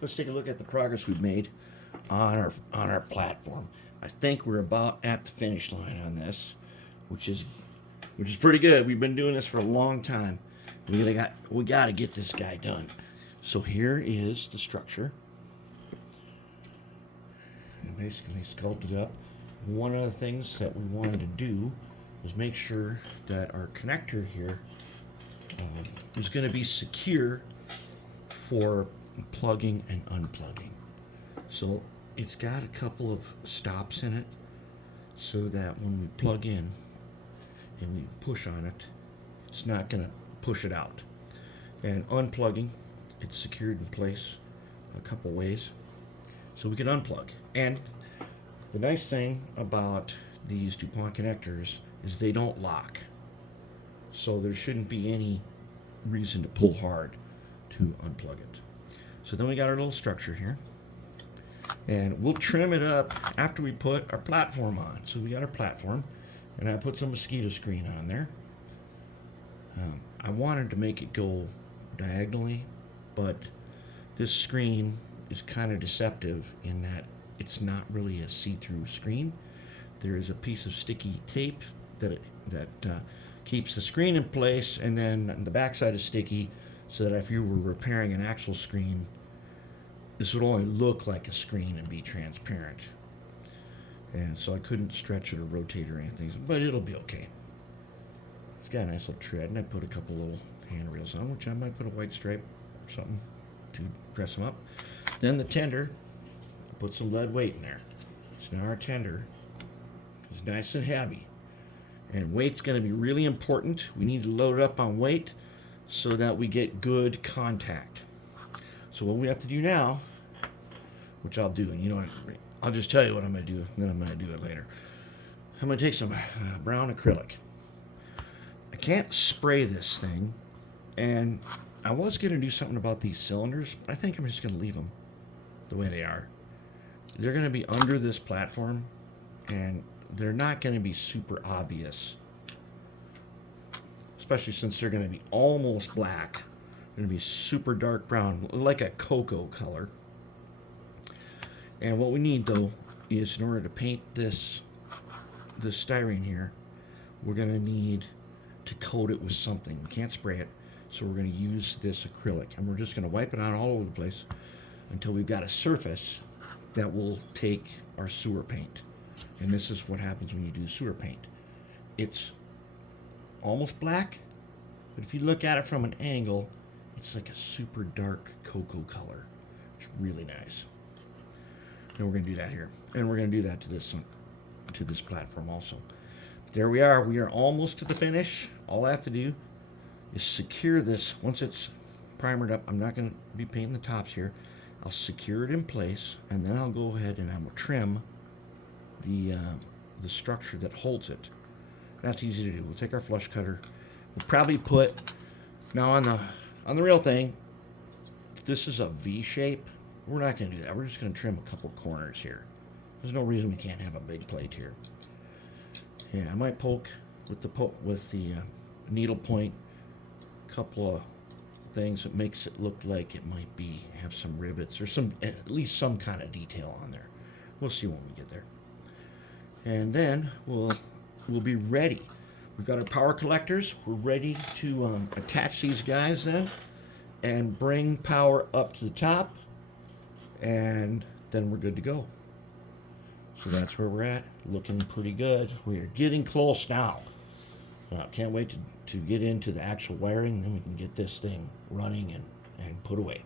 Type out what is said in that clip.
let's take a look at the progress we've made on our platform. I think we're about at the finish line on this, which is pretty good. We've been doing this for a long time. We got to get this guy done. So here is the structure. And basically sculpted up. One of the things that we wanted to do was make sure that our connector here is going to be secure for plugging and unplugging. So it's got a couple of stops in it so that when we plug in and we push on it, it's not going to push it out. And unplugging, it's secured in place a couple ways so we can unplug. And the nice thing about these DuPont connectors is they don't lock, so there shouldn't be any reason to pull hard to unplug it. So then we got our little structure here, and we'll trim it up after we put our platform on. So we got our platform, and I put some mosquito screen on there. I wanted to make it go diagonally, but this screen is kind of deceptive in that it's not really a see-through screen. There is a piece of sticky tape that keeps the screen in place, and then the backside is sticky so that if you were repairing an actual screen, this would only look like a screen and be transparent. And so I couldn't stretch it or rotate or anything, but it'll be okay. It's got a nice little tread, and I put a couple little handrails on, which I might put a white stripe or something to dress them up. Then the tender, I put some lead weight in there. So now our tender is nice and heavy. And weight's going to be really important. We need to load it up on weight so that we get good contact. So what we have to do now, which I'll do, and you know, I'll just tell you what I'm going to do, and then I'm going to do it later. I'm going to take some brown acrylic. I can't spray this thing, and I was going to do something about these cylinders, but I think I'm just going to leave them the way they are. They're going to be under this platform, and they're not going to be super obvious, especially since they're going to be almost black. They're going to be super dark brown, like a cocoa color. And what we need, though, is in order to paint this styrene here, we're going to need to coat it with something. We can't spray it, so we're going to use this acrylic, and we're just going to wipe it on all over the place until we've got a surface that will take our sewer paint. And this is what happens when you do sewer paint. It's almost black, but if you look at it from an angle, it's like a super dark cocoa color. It's really nice. And we're going to do that here, and we're going to do that to this platform also. There we are. We are almost to the finish. All I have to do is secure this. Once it's primered up, I'm not going to be painting the tops here. I'll secure it in place, and then I'll go ahead and I will trim the structure that holds it. That's easy to do. We'll take our flush cutter. We'll probably put, now on the real thing, this is a V shape. We're not going to do that. We're just going to trim a couple corners here. There's no reason we can't have a big plate here. Yeah, I might poke with the needle point a couple of things that makes it look like it might have some rivets or at least some kind of detail on there. We'll see when we get there. And then we'll be ready. We've got our power collectors. We're ready to attach these guys then and bring power up to the top, and then we're good to go. So that's where we're at. Looking pretty good. We are getting close now. Can't wait to get into the actual wiring, then we can get this thing running and put away.